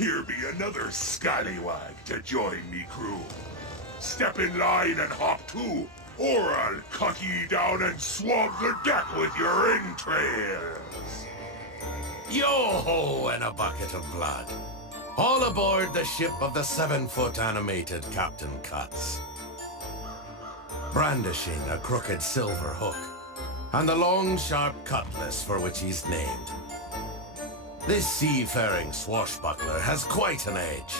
Here be another scallywag to join me crew. Step in line and hop too, or I'll cut ye down and swab the deck with your entrails. Yo-ho and a bucket of blood. All aboard the ship of the 7-foot animated Captain Cuts. Brandishing a crooked silver hook, and the long sharp cutlass for which he's named. This seafaring swashbuckler has quite an edge.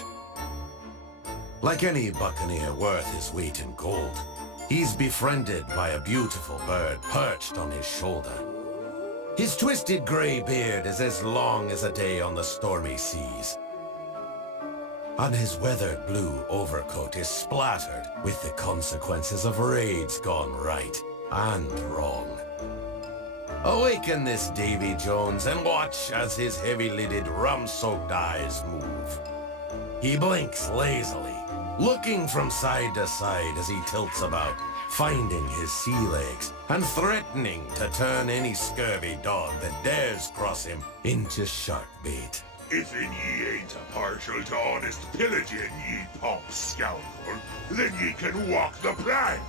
Like any buccaneer worth his weight in gold, he's befriended by a beautiful bird perched on his shoulder. His twisted gray beard is as long as a day on the stormy seas. And his weathered blue overcoat is splattered with the consequences of raids gone right and wrong. Awaken this Davy Jones and watch as his heavy-lidded, rum-soaked eyes move. He blinks lazily, looking from side to side as he tilts about, finding his sea legs and threatening to turn any scurvy dog that dares cross him into shark bait. If'n ye ain't a partial to honest pillaging, ye pomp scoundrel, then ye can walk the plank.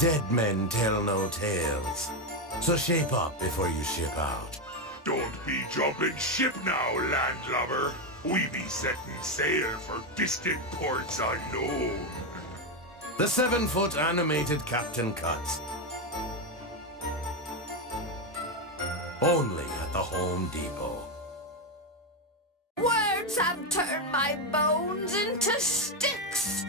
Dead men tell no tales, so shape up before you ship out. Don't be jumping ship now, landlubber. We be setting sail for distant ports unknown. The 7-foot animated Captain Cuts. Only at the Home Depot. Words have turned my bones into sticks.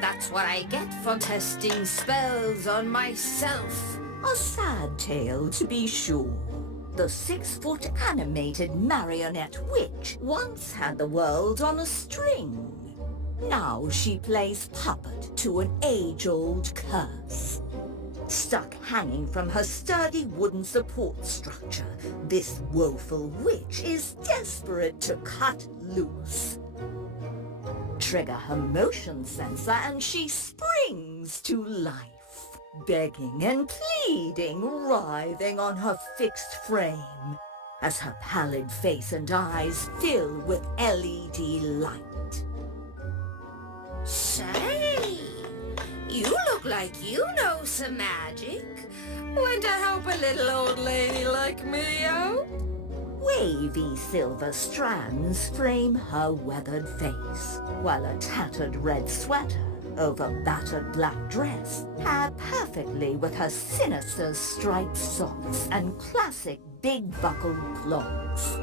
That's what I get for testing spells on myself. A sad tale, to be sure. The 6-foot animated Marionette Witch once had the world on a string. Now she plays puppet to an age-old curse. Stuck hanging from her sturdy wooden support structure, this woeful witch is desperate to cut loose. Trigger her motion sensor and she springs to life, begging and pleading, writhing on her fixed frame, as her pallid face and eyes fill with LED light. Say, you look like you know some magic. Want to help a little old lady like me out? Wavy silver strands frame her weathered face, while a tattered red sweater over battered black dress pair perfectly with her sinister striped socks and classic big buckled clogs.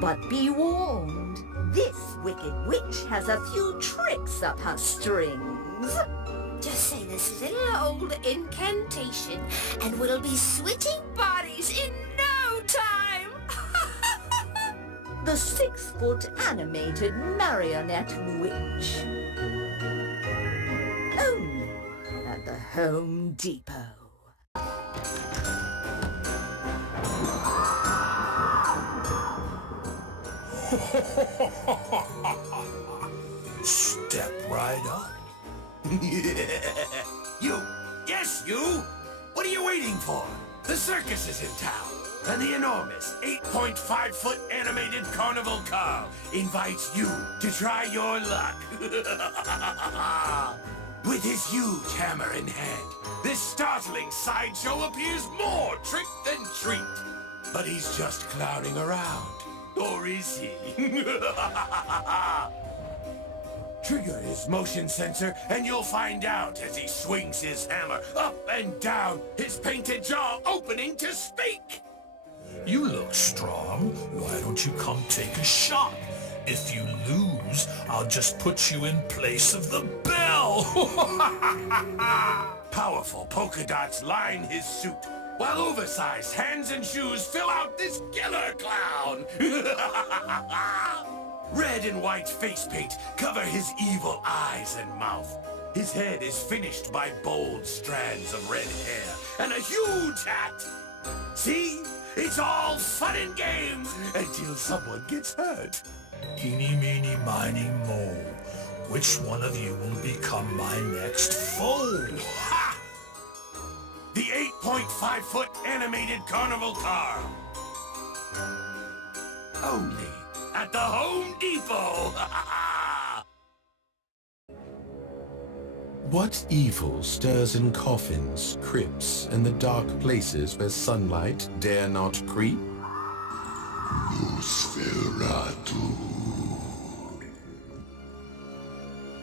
But be warned, this wicked witch has a few tricks up her strings. Just say this little old incantation and we'll be switching bodies in no time. The 6-foot animated Marionette Witch. Only at the Home Depot. Step right up. You! Yes, you! What are you waiting for? The circus is in town, and the enormous 8.5-foot animated Carnival Carl invites you to try your luck. With his huge hammer in hand, this startling sideshow appears more trick than treat. But he's just clowning around. Or is he? Trigger his motion sensor, and you'll find out as he swings his hammer up and down, his painted jaw opening to speak. You look strong. Why don't you come take a shot? If you lose, I'll just put you in place of the bell. Powerful polka dots line his suit, while oversized hands and shoes fill out this killer clown. Red and white face paint cover his evil eyes and mouth. His head is finished by bold strands of red hair and a huge hat. See? It's all fun and games until someone gets hurt. Eeny, meeny, miny, moe. Which one of you will become my next foe? Ha! The 8.5-foot animated Carnival Carl. Only at the Home Depot! What evil stirs in coffins, crypts, and the dark places where sunlight dare not creep? Nosferatu.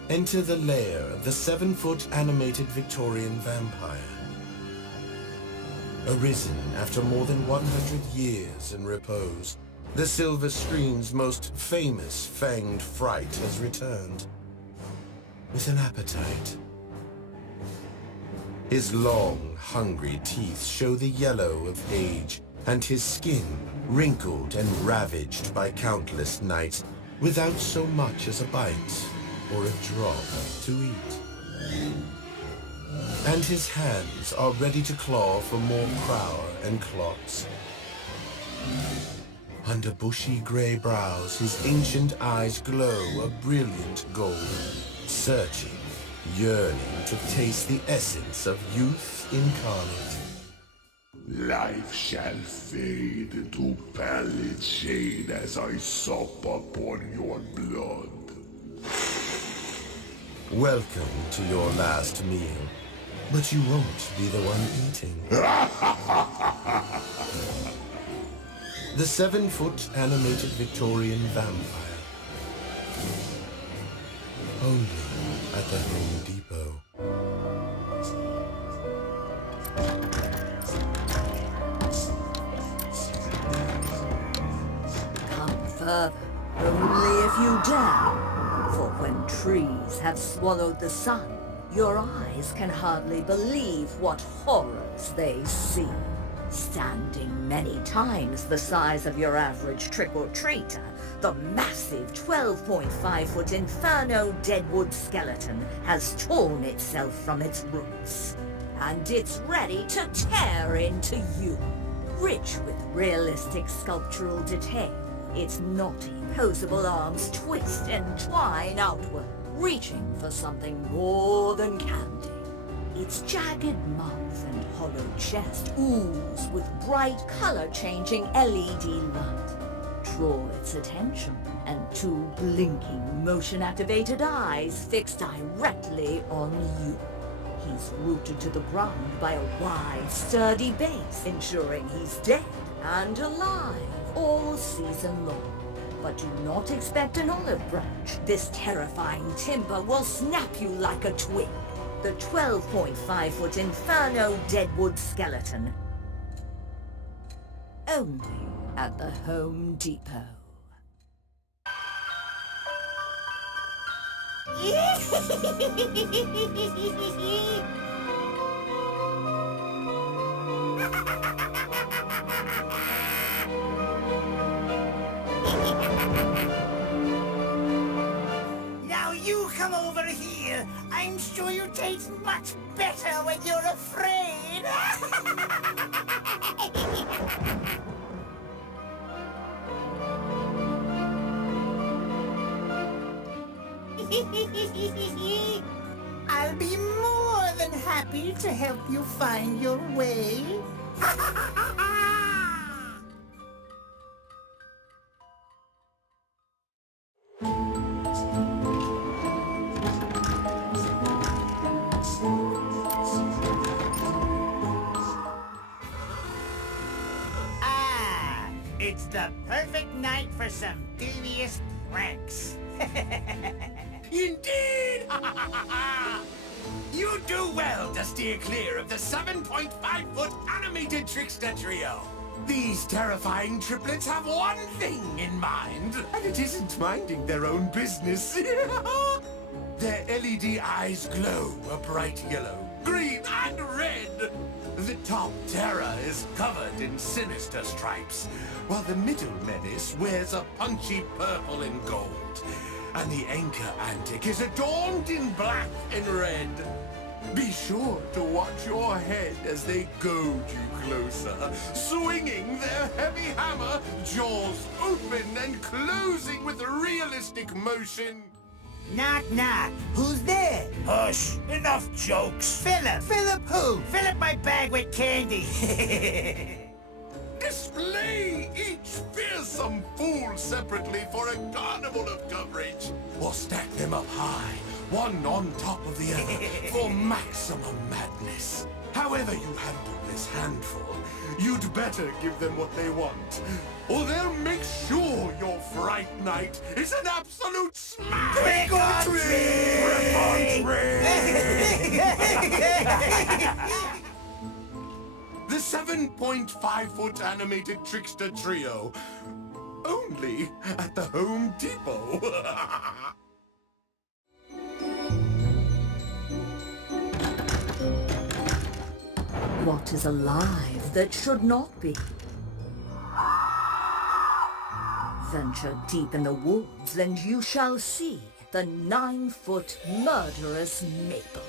Enter the lair of the 7-foot animated Victorian vampire. Arisen after more than 100 years in repose, the silver screen's most famous fanged fright has returned. With an appetite. His long, hungry teeth show the yellow of age, and his skin wrinkled and ravaged by countless nights, without so much as a bite or a drop to eat. And his hands are ready to claw for more crower and clots. Under bushy gray brows, his ancient eyes glow a brilliant gold, searching, yearning to taste the essence of youth incarnate. Life shall fade into pallid shade as I sup upon your blood. Welcome to your last meal, but you won't be the one eating. The 7-foot animated Victorian vampire. Only at the Home Depot. Come further, only if you dare. For when trees have swallowed the sun, your eyes can hardly believe what horrors they see. Standing many times the size of your average trick-or-treater, the massive 12.5-foot Inferno deadwood skeleton has torn itself from its roots. And it's ready to tear into you. Rich with realistic sculptural detail, its knotty, posable arms twist and twine outward, reaching for something more than candy. Its jagged mouth and hollow chest ooze with bright color-changing LED light. Draw its attention, and two blinking, motion-activated eyes fixed directly on you. He's rooted to the ground by a wide, sturdy base, ensuring he's dead and alive all season long. But do not expect an olive branch. This terrifying timber will snap you like a twig. The 12.5-foot Inferno deadwood skeleton. Only at the Home Depot. Now you come over here. I'm sure you taste much better when you're afraid. I'll be more than happy to help you find your way. It's the perfect night for some devious pranks. Indeed! You do well to steer clear of the 7.5-foot animated Trickster Trio. These terrifying triplets have one thing in mind, and it isn't minding their own business. Their LED eyes glow a bright yellow, green, and red. The top terror is covered in sinister stripes, while the middle menace wears a punchy purple and gold. And the anchor antic is adorned in black and red. Be sure to watch your head as they goad you closer, swinging their heavy hammer, jaws open and closing with realistic motion. Knock, knock. Who's there? Hush! Enough jokes! Philip. Philip who? Fill up my bag with candy. Display each fearsome fool separately for a carnival of coverage. Or stack them up high, one on top of the other, for maximum madness. However you handle this handful, you'd better give them what they want, or they'll make sure your Fright Night is an absolute smash! Trick or The 7.5-foot animated Trickster Trio. Only at the Home Depot. What is alive that should not be? Venture deep in the woods and you shall see the 9-foot Murderous Maple.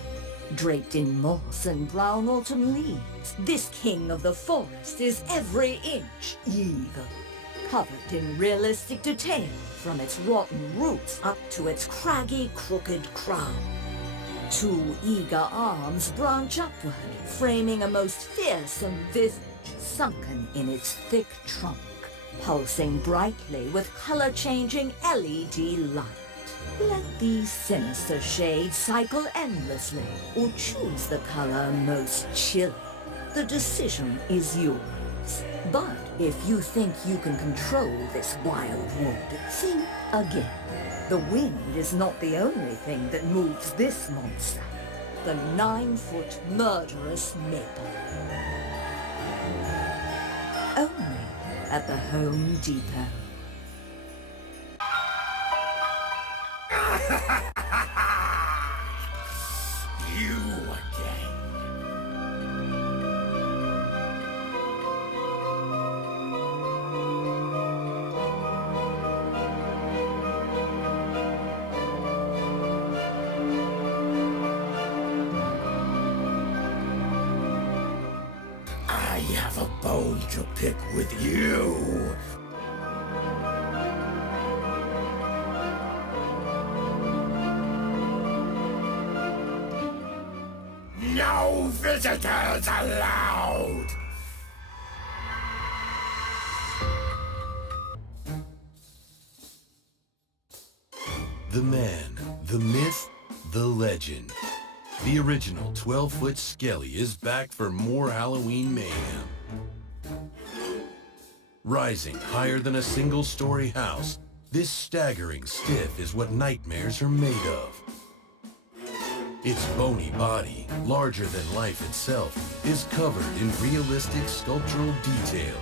Draped in moss and brown autumn leaves, this king of the forest is every inch evil. Covered in realistic detail from its rotten roots up to its craggy, crooked crown. 2 eager arms branch upward, framing a most fearsome visage sunken in its thick trunk, pulsing brightly with color-changing LED light. Let these sinister shades cycle endlessly, or choose the color most chilly. The decision is yours. But if you think you can control this wild wood, think again. The wind is not the only thing that moves this monster. The 9-foot Murderous Maple. Only at the Home Depot. You again. I have a bone to pick with you. No visitors allowed! The man, the myth, the legend. The original 12-foot Skelly is back for more Halloween mayhem. Rising higher than a single-story house, this staggering stiff is what nightmares are made of. Its bony body, larger than life itself, is covered in realistic sculptural detail.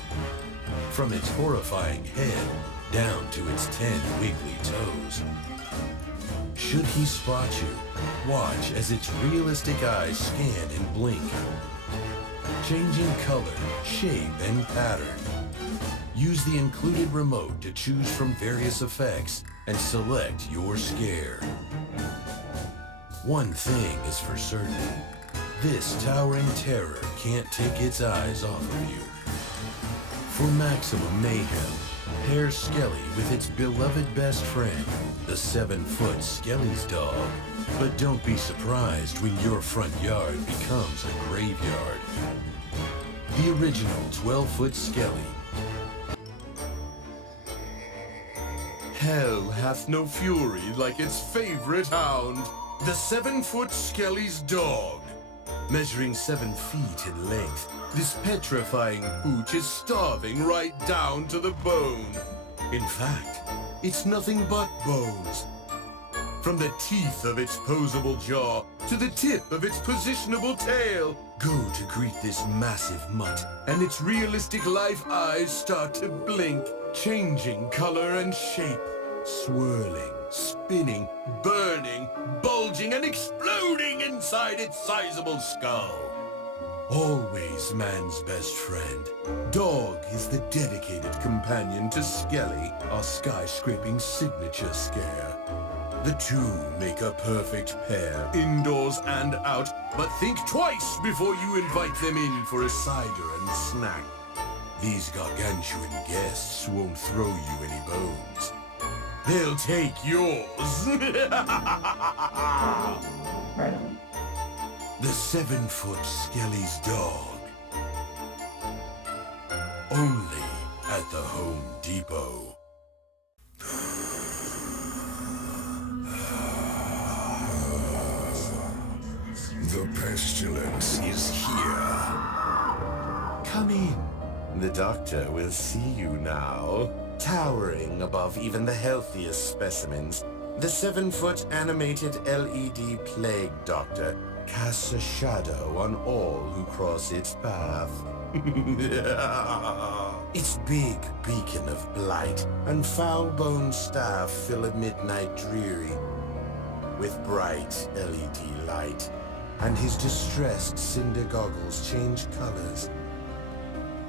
From its horrifying head down to its 10 wiggly toes. Should he spot you, watch as its realistic eyes scan and blink, changing color, shape, and pattern. Use the included remote to choose from various effects and select your scare. One thing is for certain. This towering terror can't take its eyes off of you. For maximum mayhem, pair Skelly with its beloved best friend, the 7-foot Skelly's dog. But don't be surprised when your front yard becomes a graveyard. The original 12-foot Skelly. Hell hath no fury like its favorite hound, the 7-foot Skelly's dog. Measuring 7 feet in length, this petrifying pooch is starving right down to the bone. In fact, it's nothing but bones. From the teeth of its posable jaw to the tip of its positionable tail. Go to greet this massive mutt, and its realistic life eyes start to blink, changing color and shape, swirling, spinning, burning, bulging, and exploding inside its sizable skull. Always man's best friend, dog is the dedicated companion to Skelly, our skyscraping signature scare. The two make a perfect pair, indoors and out, but think twice before you invite them in for a cider and snack. These gargantuan guests won't throw you any bones. They'll take yours. The 7-foot Skelly's dog. Only at the Home Depot. The pestilence is here. Come in. The doctor will see you now. Towering above even the healthiest specimens, the 7-foot animated LED plague doctor casts a shadow on all who cross its path. Its big beacon of blight and foul-boned staff fill a midnight dreary with bright LED light, and his distressed cinder goggles change colors,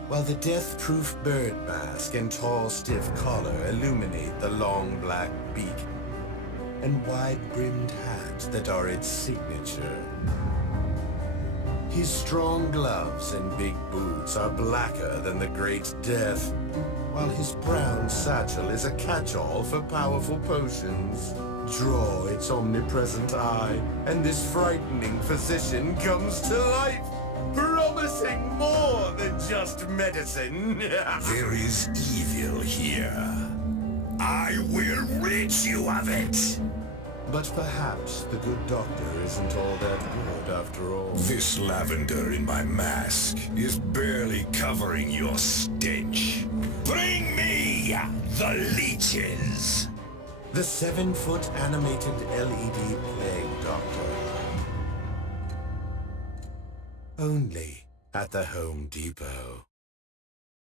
while the death-proof bird mask and tall, stiff collar illuminate the long black beak and wide-brimmed hat that are its signature. His strong gloves and big boots are blacker than the Great Death, while his brown satchel is a catch-all for powerful potions. Draw its omnipresent eye, and this frightening physician comes to life, promising more than just medicine. There is evil here. I will rid you of it. But perhaps the good doctor isn't all that good after all. This lavender in my mask is barely covering your stench. Bring me the leeches. The 7-foot animated LED plague doctor. Only at the Home Depot.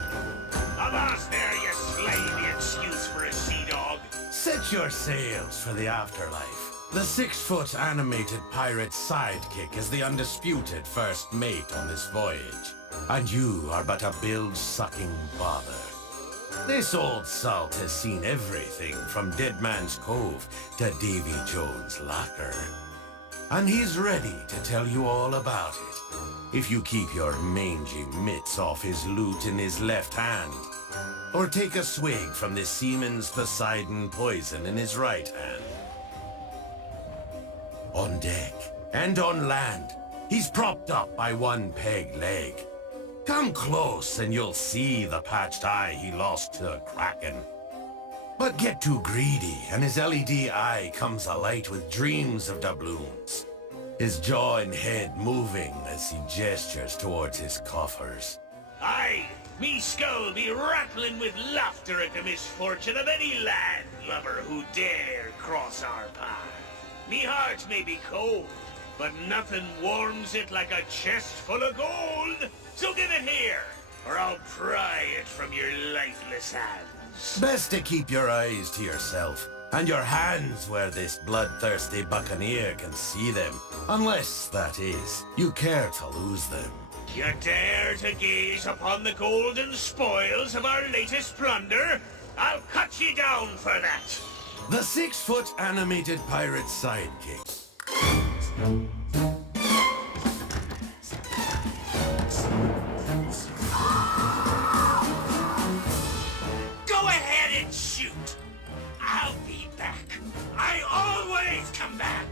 Avast there, you slimy excuse for a sea-dog. Set your sails for the afterlife. The 6-foot animated pirate Sidekick is the undisputed first mate on this voyage, and you are but a bilge-sucking bother. This old salt has seen everything from Dead Man's Cove to Davy Jones' locker, and he's ready to tell you all about it, if you keep your mangy mitts off his loot in his left hand, or take a swig from the Seaman's Poseidon poison in his right hand. On deck and on land, he's propped up by one peg leg. Come close and you'll see the patched eye he lost to a kraken. But get too greedy and his LED eye comes alight with dreams of doubloons, his jaw and head moving as he gestures towards his coffers. Aye, me skull be rattling with laughter at the misfortune of any landlubber who dare cross our path. Me heart may be cold, but nothing warms it like a chest full of gold. So give it here, or I'll pry it from your lifeless hands. Best to keep your eyes to yourself, and your hands where this bloodthirsty buccaneer can see them. Unless, that is, you care to lose them. You dare to gaze upon the golden spoils of our latest plunder? I'll cut ye down for that. The 6-foot animated pirate Sidekick. Go ahead and shoot. I'll be back. I always come back.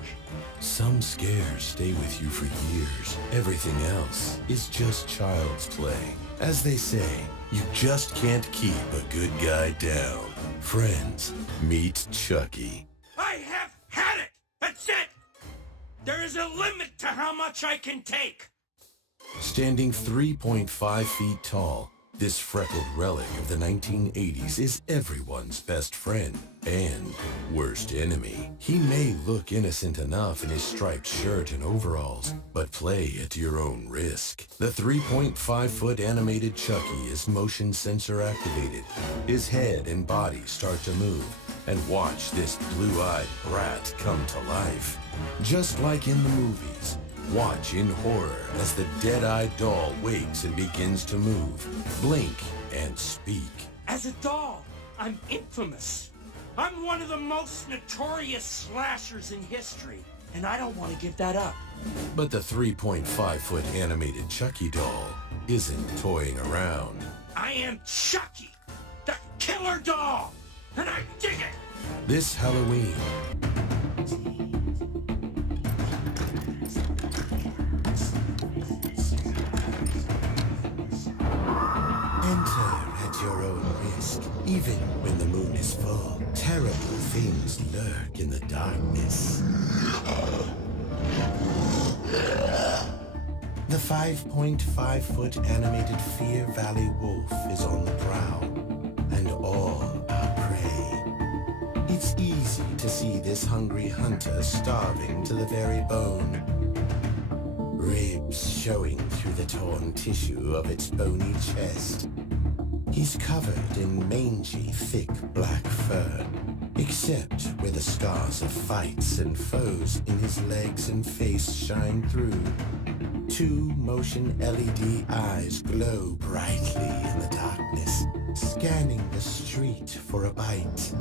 Some scares stay with you for years. Everything else is just child's play. As they say, you just can't keep a good guy down. Friends, meet Chucky. I have had it. That's it. There is a limit to how much I can take. Standing 3.5 feet tall, this freckled relic of the 1980s is everyone's best friend and worst enemy. He may look innocent enough in his striped shirt and overalls, but play at your own risk. The 3.5-foot animated Chucky is motion sensor activated. His head and body start to move, and watch this blue-eyed brat come to life. Just like in the movies, watch in horror as the dead-eyed doll wakes and begins to move, blink, and speak. As a doll, I'm infamous. I'm one of the most notorious slashers in history, and I don't want to give that up. But the 3.5-foot animated Chucky doll isn't toying around. I am Chucky, the killer doll, and I dig it! This Halloween, enter Even when the moon is full, terrible things lurk in the darkness. The 5.5-foot animated Fear Valley wolf is on the prowl, and all are prey. It's easy to see this hungry hunter starving to the very bone. Ribs showing through the torn tissue of its bony chest. He's covered in mangy, thick black fur, except where the scars of fights and foes in his legs and face shine through. 2 motion LED eyes glow brightly in the darkness, scanning the street for a bite.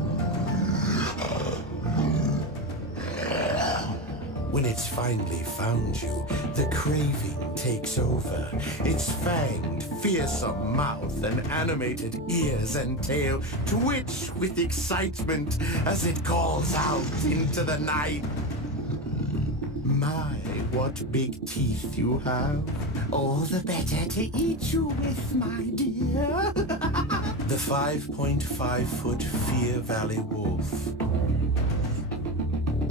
When it's finally found you, the craving takes over. Its fanged, fearsome mouth and animated ears and tail twitch with excitement as it calls out into the night. My, what big teeth you have. All the better to eat you with, my dear. The 5.5-foot Fear Valley wolf.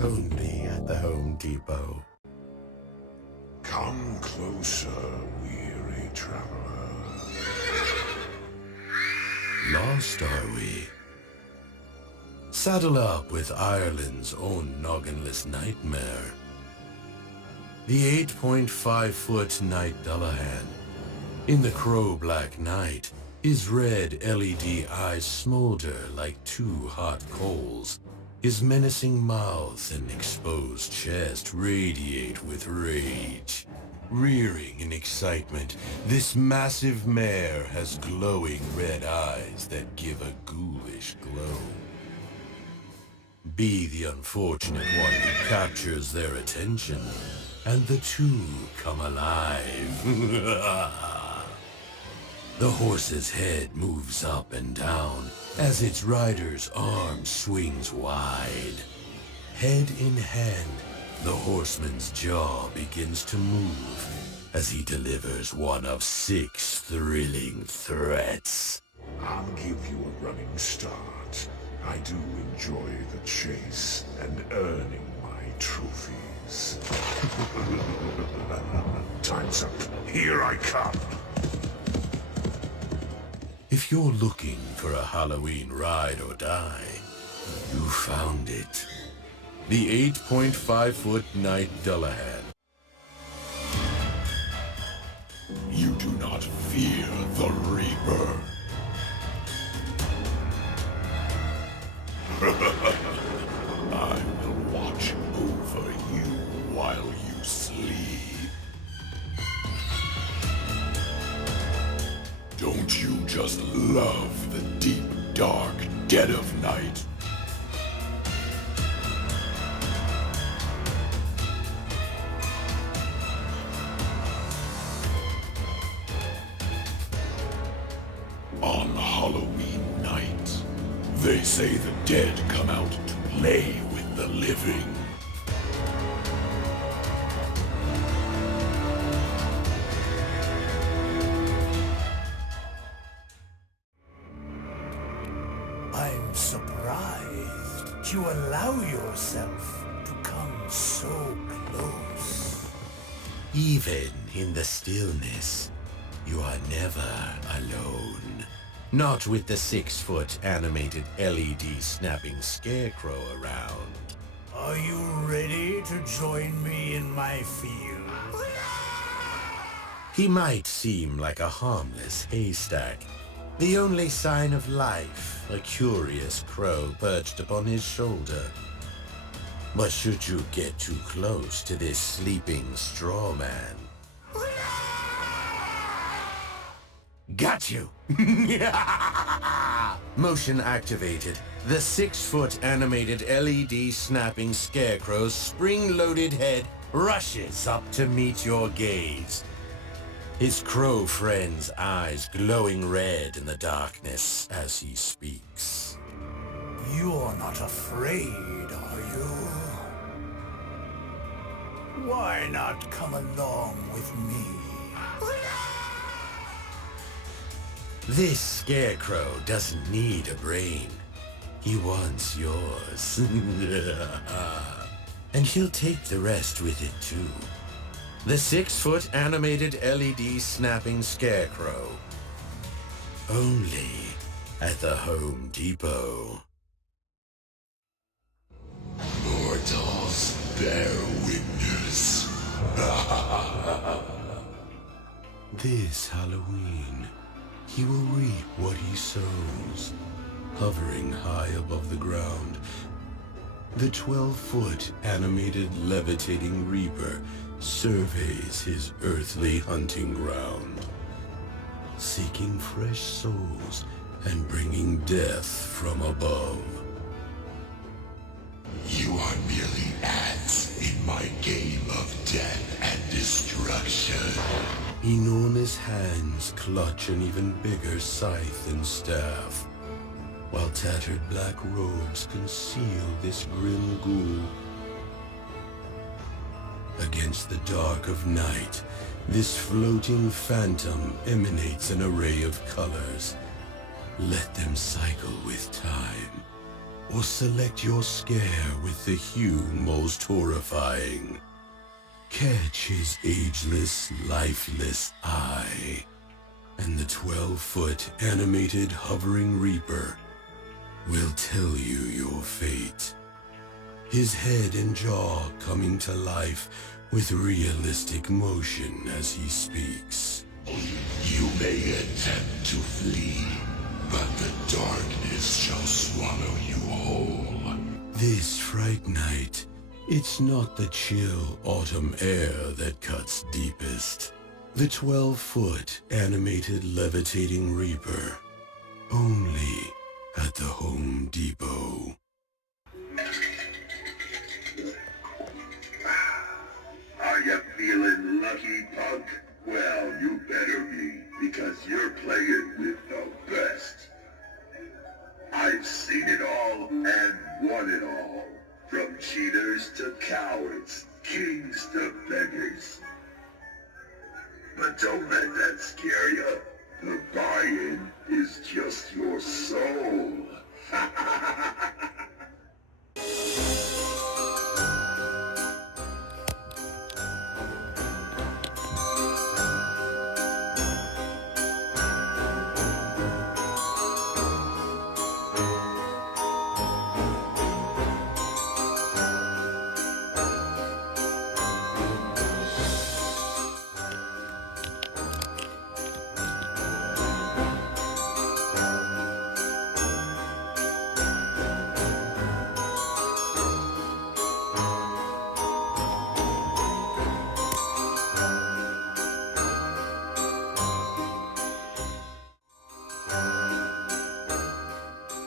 Only at the Home Depot. Come closer, weary traveler. Lost, are we? Saddle up with Ireland's own nogginless nightmare. The 8.5-foot Night Dullahan. In the crow-black night, his red LED eyes smolder like 2 hot coals. His menacing mouth and exposed chest radiate with rage. Rearing in excitement, this massive mare has glowing red eyes that give a ghoulish glow. Be the unfortunate one who captures their attention, and the two come alive. The horse's head moves up and down as its rider's arm swings wide. Head in hand, the horseman's jaw begins to move as he delivers one of 6 thrilling threats. I'll give you a running start. I do enjoy the chase and earning my trophies. Time's up. Here I come. If you're looking for a Halloween ride or die, you found it. The 8.5-foot Night Dullahan. You do not fear the Reaper. I will watch over you while you sleep. Don't you just love the deep, dark dead of night? On Halloween night, they say the dead come out to play with the living. I'm surprised you allow yourself to come so close. Even in the stillness, you are never alone. Not with the 6-foot animated LED snapping Scarecrow around. Are you ready to join me in my field? He might seem like a harmless haystack. The only sign of life, a curious crow perched upon his shoulder. But should you get too close to this sleeping straw man... Got you! Motion activated. The 6-foot animated LED snapping Scarecrow's spring-loaded head rushes up to meet your gaze. His crow friend's eyes glowing red in the darkness as he speaks. You're not afraid, are you? Why not come along with me? This Scarecrow doesn't need a brain. He wants yours. And he'll take the rest with it too. The 6-foot animated LED snapping Scarecrow. Only at the Home Depot. Mortals, bear witness. This Halloween, he will reap what he sows, hovering high above the ground. The 12-foot animated Levitating Reaper surveys his earthly hunting ground, seeking fresh souls and bringing death from above. You are merely ants in my game of death and destruction. Enormous hands clutch an even bigger scythe and staff, while tattered black robes conceal this grim ghoul. Against the dark of night, this floating phantom emanates an array of colors. Let them cycle with time, or select your scare with the hue most horrifying. Catch his ageless, lifeless eye, and the 12-foot animated hovering Reaper will tell you your fate. His head and jaw coming to life with realistic motion as he speaks. You may attempt to flee, but the darkness shall swallow you whole. This fright night, it's not the chill autumn air that cuts deepest. The 12-foot animated Levitating Reaper. Only at the Home Depot. Are you feeling lucky, punk? Well, you better be, because you're playing with the best. I've seen it all and won it all. From cheaters to cowards, kings to beggars. But don't let that scare you. The buy-in is just your soul.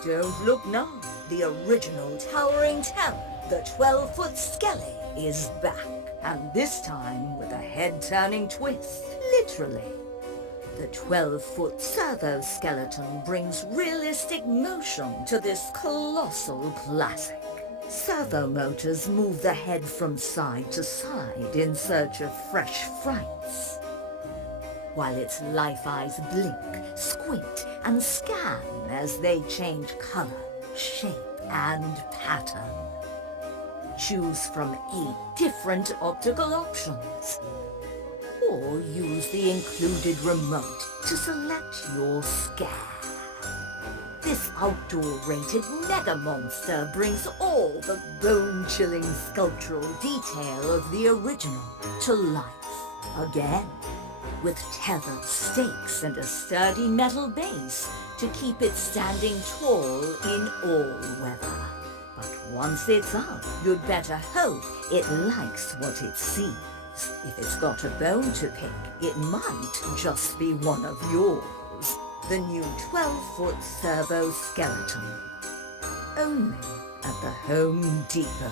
Don't look now. The original towering terror, the 12-foot Skelly, is back. And this time with a head-turning twist, literally. The 12-foot servo skeleton brings realistic motion to this colossal classic. Servo motors move the head from side to side in search of fresh frights, while its life eyes blink, squint, and scan as they change color, shape, and pattern. Choose from 8 different optical options, or use the included remote to select your scare. This outdoor-rated mega monster brings all the bone-chilling sculptural detail of the original to life again, with tethered stakes and a sturdy metal base to keep it standing tall in all weather. But once it's up, you'd better hope it likes what it sees. If it's got a bone to pick, it might just be one of yours. The new 12-foot servo skeleton. Only at the Home Depot.